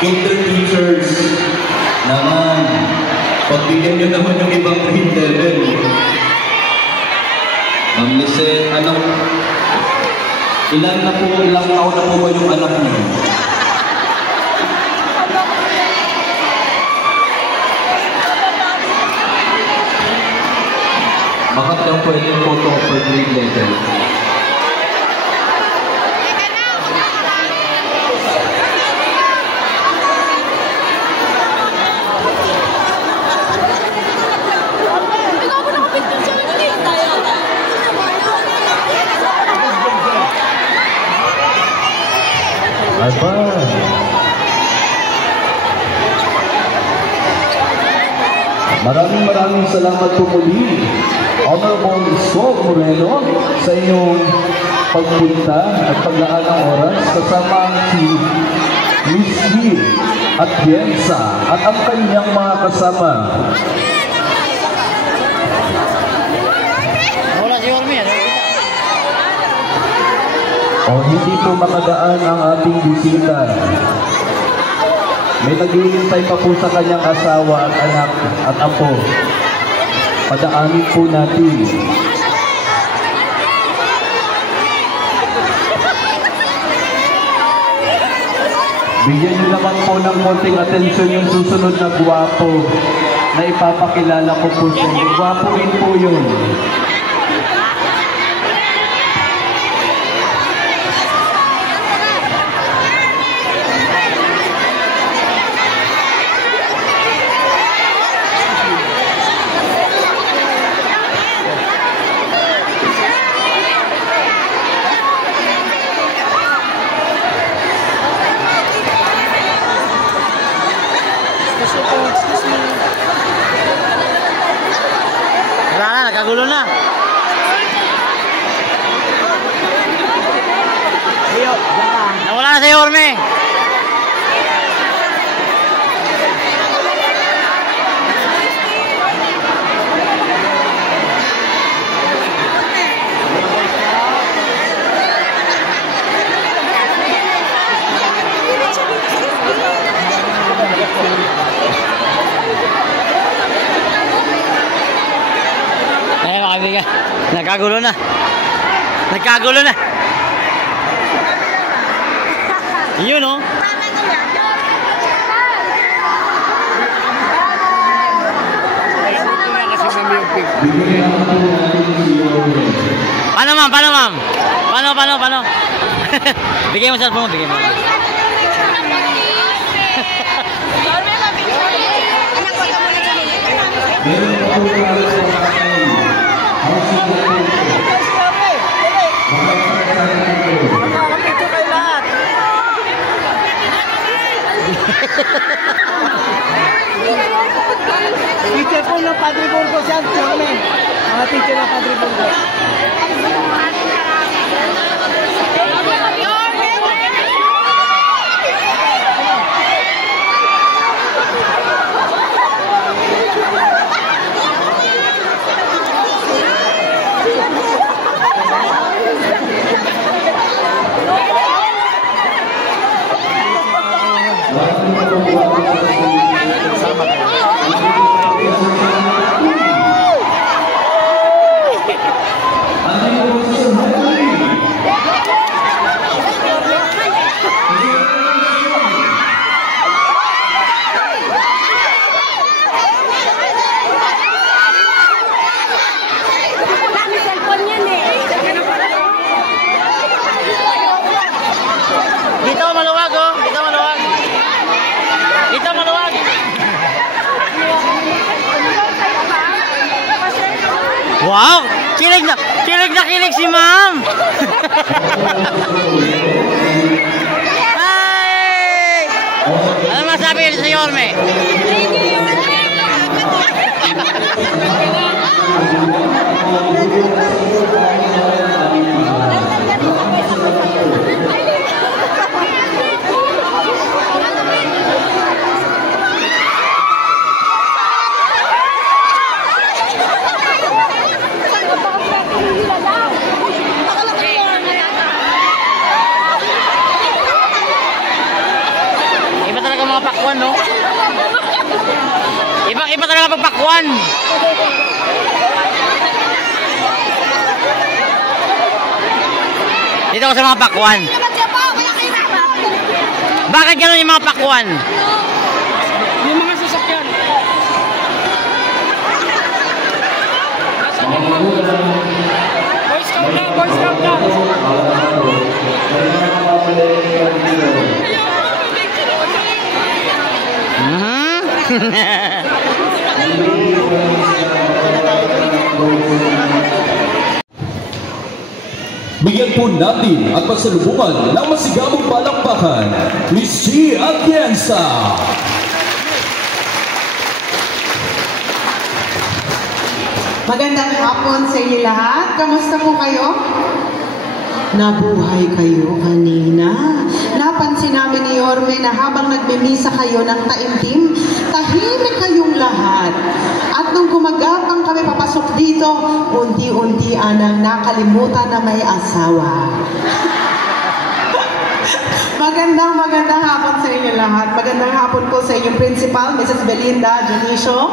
Good teachers naman. Pagbigyan nyo naman yung ibang grade level. Ma'am Lisette, ilang taon na po ba yung anak niyo? Bakit daw pwede photo per grade level? Aba. Maraming salamat po muli, Honorable Isko Moreno, sa inyong pagpunta at paglaan ng oras kasama si Miss Lee at Biensa at ang kanyang mga kasama. Wala si Ormi, O hindi po makadaan ang ating bisita. May naghihintay pa po sa kanyang asawa at anak at apo. Padaanin po natin. Bigyan niyo naman po ng konting atensyon yung susunod na gwapo na ipapakilala ko po sa inyo. Gwapo rin po yun. Nagkagulo na. Nawala na si Orme. Nagkagulo na. Nagkagulo na. Yun o. Paano ma'am? Paano ma'am? Paano? Bigay mo sa cellphone mo. Bigay mo. Teacher po ng Padre Burgos yan, mga teacher ng Padre Burgos. Wow! Kilig na si ma'am! Hi! Ano masabi sa Yorme? iba talaga pagpakuan. Dito ko sa mga pakuan. Bakit gano'n yung mga pakuan? Yung mga sasakyan. Boy Scout na, Boy Scout na. Bigyan po natin at pasalubungan ng masigabong palakpakan, Miss G. Atienza. Magandang hapon sa inyo lahat. Kamusta po kayo? Nabuhay kayo kanina. Napansin namin ni Yorme na habang nagmimisa kayo ng taimtim, tahimik kayong lahat. At nung gumagapang kami papasok dito, unti-unti anang nakalimutan na may asawa. Magandang hapon sa inyo lahat. Magandang hapon po sa inyong principal, Mrs. Belinda Dionisio.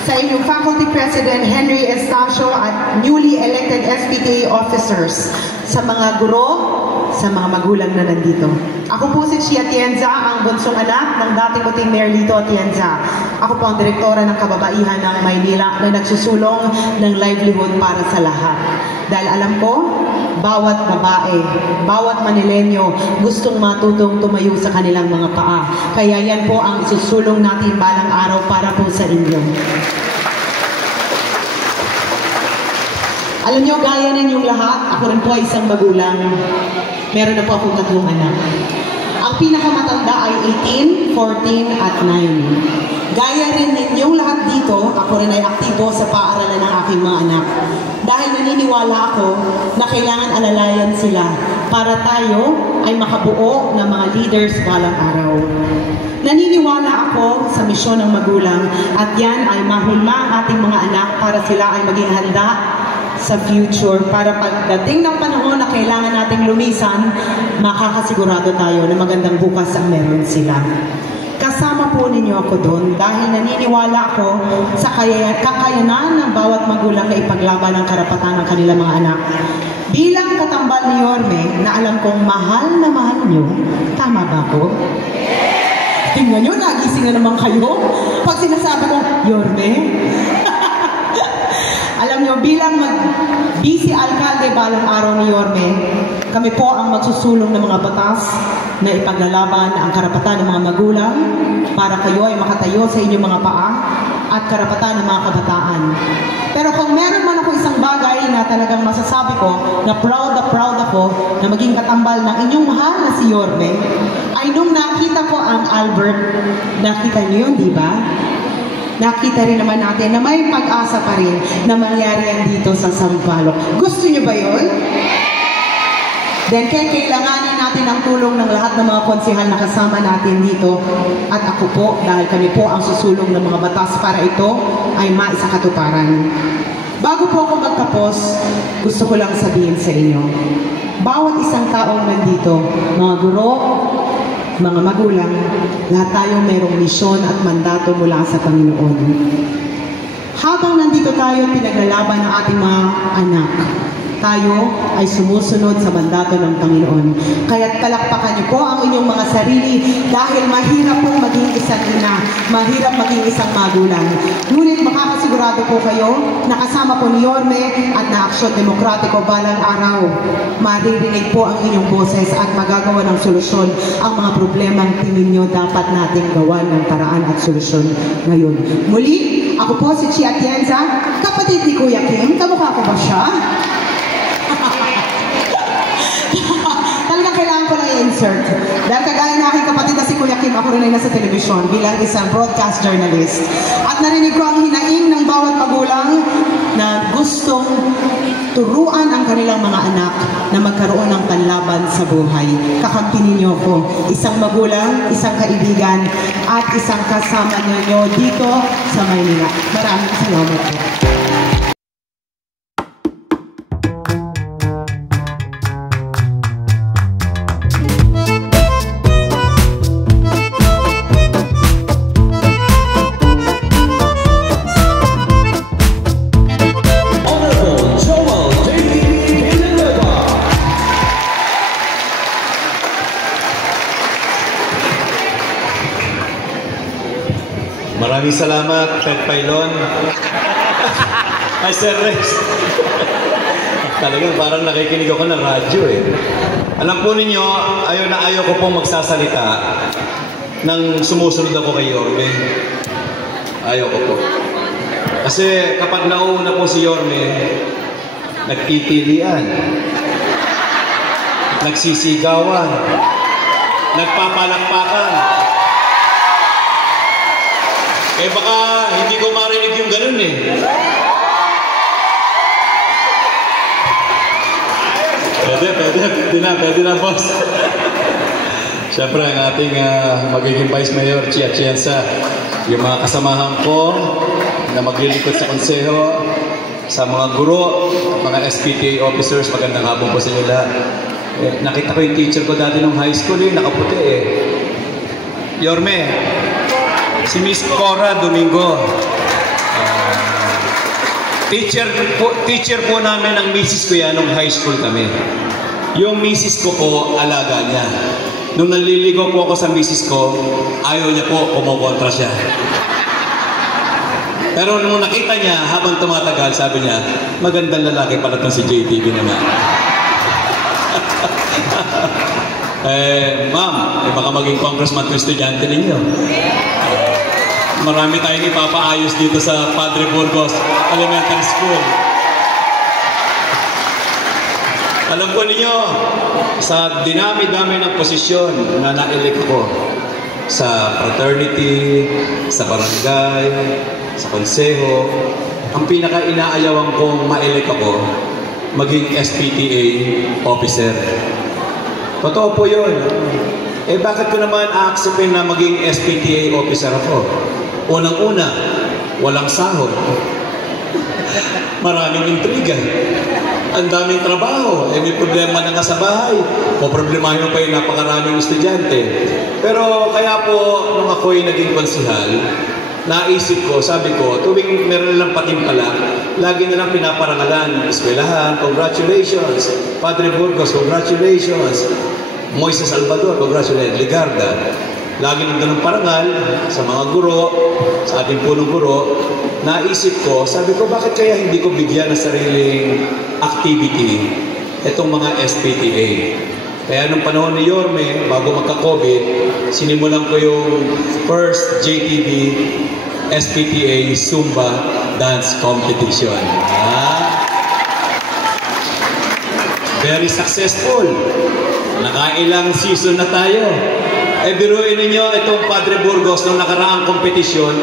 Sa inyong faculty president, Henry Estacio, at newly elected SPTA officers, sa mga guro, sa mga magulang na nandito. Ako po si Chia Atienza, ang bunsong anak ng dating puting Mayor Lito Atienza. Ako po ang direktora ng kababaihan ng Maynila na nagsusulong ng livelihood para sa lahat. Dahil alam ko, bawat babae, bawat Manilenyo gustong matutong tumayo sa kanilang mga paa. Kaya yan po ang susulong natin balang araw para po sa inyo. Alam nyo, gaya ninyong lahat, ako rin po ay isang magulang. Meron na po akong 3 anak. Ang pinakamatanda ay 18, 14, at 9. Gaya rin ninyong lahat dito, ako rin ay aktibo sa paaralan ng aking mga anak. Dahil naniniwala ako na kailangan alalayan sila para tayo ay makabuo ng mga leaders balang araw. Naniniwala ako sa misyon ng magulang at yan ay mahulma ang ating mga anak para sila ay maging handa sa future para pagdating ng panahon na kailangan nating lumisan, makakasigurado tayo na magandang bukas ang meron sila. Kasama po ninyo ako doon dahil naniniwala ako sa kakayanan ng bawat magulang na ipaglaban ang karapatan ng kanilang mga anak. Bilang katambal ni Yorme na alam kong mahal na mahal nyo, tama ba ko? Tingnan nyo, nagising na naman kayo. Pag sinasabi ko, Yorme, alam nyo, bilang busy alkalde balang araw ni Yorme, kami po ang magsusulong ng mga batas na ipaglalaban ang karapatan ng mga magulang para kayo ay makatayo sa inyong mga paa at karapatan ng mga kabataan. Pero kung meron man ako isang bagay na talagang masasabi ko na proud ako na maging katambal ng inyong mahal na si Yorme, ay nung nakita ko ang Albert, nakita niyo yun, di ba? Nakita rin naman natin na may pag-asa pa rin na mangyari yan dito sa Sampaloc. Gusto niyo ba yun? Then kailanganin natin ang tulong ng lahat ng mga konsehal na kasama natin dito. At ako po, dahil kami po ang susulong ng mga batas para ito ay maisakatuparan. Bago po ako magtapos, gusto ko lang sabihin sa inyo, bawat isang taong nandito, mga guro, mga magulang, lahat tayo mayroong misyon at mandato mula sa Panginoon. Habang nandito tayo, pinaglalaban ng ating mga anak, tayo ay sumusunod sa mandato ng Panginoon. Kaya't palakpakan niyo po ang inyong mga sarili dahil mahirap pong maging isang ina, mahirap maging isang magulang. Ngunit makakasigurado po kayo na kasama po ni Yorme at na Aksyon Demokratiko balang araw, maririnig po ang inyong boses at magagawa ng solusyon ang mga problemang tingin nyo dapat nating gawan ng paraan at solusyon ngayon. Muli, ako po si Chia Atienza, kapatid ni Kuya Kim. Kamukha ko ba siya? Talagang kailangan ko lang i-insert. Dahil kagaya na aking kapatid na si Kuya Kim, ako rin ay nasa telebisyon bilang isang broadcast journalist. At narinig ko ang hinaing ng bawat magulang na gustong turuan ang kanilang mga anak na magkaroon ng panlaban sa buhay. Kakampi ninyo ko, isang magulang, isang kaibigan, at isang kasama ninyo dito sa Maynila. Maraming salamat po. Maraming salamat, Ted Pailon. Ay, Sir Rex. Talagang parang nakikinig ako ng radyo eh. Alam po ninyo, ayaw ko pong magsasalita nang sumusunod ako kay Yorme. Ayaw ko po. Kasi kapag nauna po si Yorme, nagtitilian, nagsisigawan, nagpapalakpakan. Eh baka hindi ko marinig yung ganun eh. Pwede na, boss. Siyempre, ang ating magiging Vice Mayor, Chia Chienza, yung mga kasamahan ko na maglilingkod sa konseho, sa mga guro, mga SPTA officers, magandang hapon po sa inyo lahat. Nakita ko yung teacher ko dati nung high school, nakaputi eh. Yorme, si Miss Cora Domingo. Teacher po namin ang misis ko yan nung high school kami. Yung misis ko po, alaga niya. Nung naliligaw po ako sa misis ko, ayaw niya po, kumukontra siya. Pero nung nakita niya, habang tumatagal, sabi niya, magandang lalaki pala itong si JTV naman. Ma'am, baka maging congressman to estudyante ninyo. Marami tayong ipapaayos dito sa Padre Burgos Elementary School. Alam po ninyo, sa dinami-dami ng posisyon na na-elect ko sa fraternity, sa barangay, sa konseho, ang pinaka-inaayawan kong ma-elect ako, maging SPTA officer. Totoo po yun. Eh bakit ko naman a-acceptin na maging SPTA officer ako? Unang-una, walang sahod. Maraming intriga. Ang daming trabaho. Eh may problema na nga sa bahay. O problemahin mo pa yung napakaraming estudyante. Pero kaya po, nung ako'y naging konsihal, naisip ko, sabi ko, tuwing meron lang patimpala, lagi na lang pinaparangalan. Eskwelahan, congratulations. Padre Burgos, congratulations. Moises Salvador, congratulations. Ligarda. Lagi nang ganun parangal sa mga guro, sa ating punong guro. Naisip ko, sabi ko, bakit kaya hindi ko bigyan ng sariling activity itong mga SPTA? Kaya nung panahon ni Yorme, bago magka-COVID, sinimulan ko yung first JTV SPTA Zumba Dance Competition. Very successful. Nakailang season na tayo. Eh, biruin ninyo itong Padre Burgos nung nakaraang kompetisyon.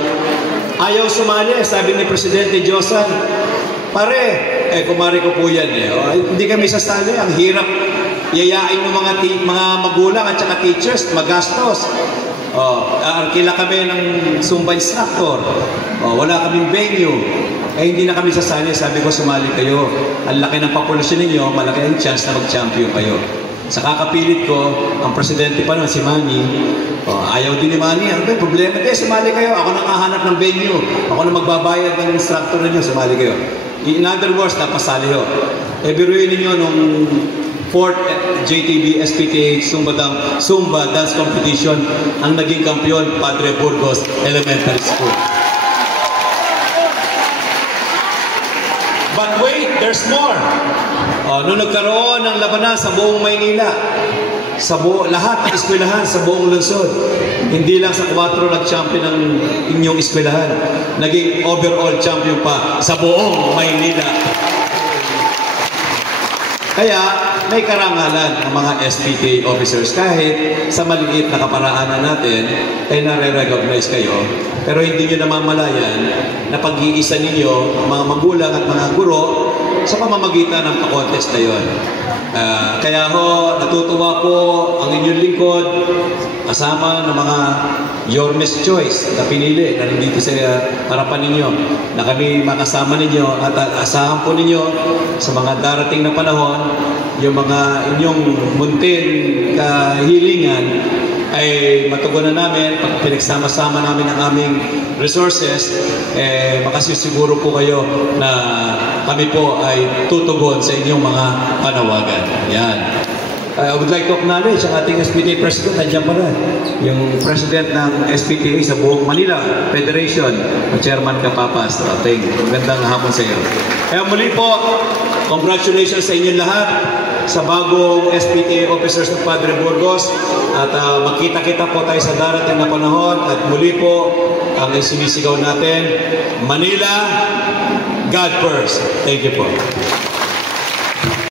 Ayaw sumali, sabi ni Presidente Josan. Pare, kumari ko po yan eh. Hindi kami sasali, ang hirap. Yayain ng mga magulang at saka teachers, magastos. Arkila kami ng Zumba instructor. Wala kaming venue. Eh, hindi na kami sasali, sabi ko sumali kayo. Ang laki ng populasyon ninyo, malaki ang chance na mag-champion kayo. Sa kakapilit ko, ang presidente pa nun, si Manny, ayaw din ni Manny. Ano ba yung problema? Sumali kayo. Ako nang hahanap ng venue. Ako nang magbabayad ng instructor ninyo. Sumali kayo. In other words, napasali ho. Eh, biruin ninyo nung 4th JTV SPTA Zumba Dance Competition, ang naging kampiyon, Padre Burgos Elementary School. But wait, there's more. Nung nagkaroon ng labanan sa buong Maynila, sa lahat ng eskwelahan sa buong lungsod, hindi lang sa 4 nag-champion ng inyong eskwelahan, naging overall champion pa sa buong Maynila. Kaya may karangalan ang mga SPTA officers kahit sa maliit na kaparaanan natin ay nare-recognize kayo, pero hindi nyo namamalayan na pag-iisa ninyo ang mga magulang at mga guro sa pamamagitan ng pa-contest na yun. Kaya ho, natutuwa po ang inyong lingkod kasama ng mga Yorme's Choice na pinili na nandito sa harapan ninyo, na kami makasama ninyo at asahan po ninyo sa mga darating na panahon, yung mga inyong muntin kahilingan ay matugunan namin pag pinagsama-sama namin ang aming resources. Makasisiguro po kayo na kami po ay tutugon sa inyong mga panawagan. Yan. I would like to acknowledge ang ating SPTA President, nandiyan pala. Yung President ng SPTA sa buong Manila Federation, Chairman Kapapas. Thank you. Magandang hapon sa iyo. Kaya muli po, congratulations sa inyong lahat sa bagong SPTA officers ng Padre Burgos. At makita-kita po tayo sa darating na panahon. At muli po, ang sinisigaw natin, Manila, God first. Thank you po.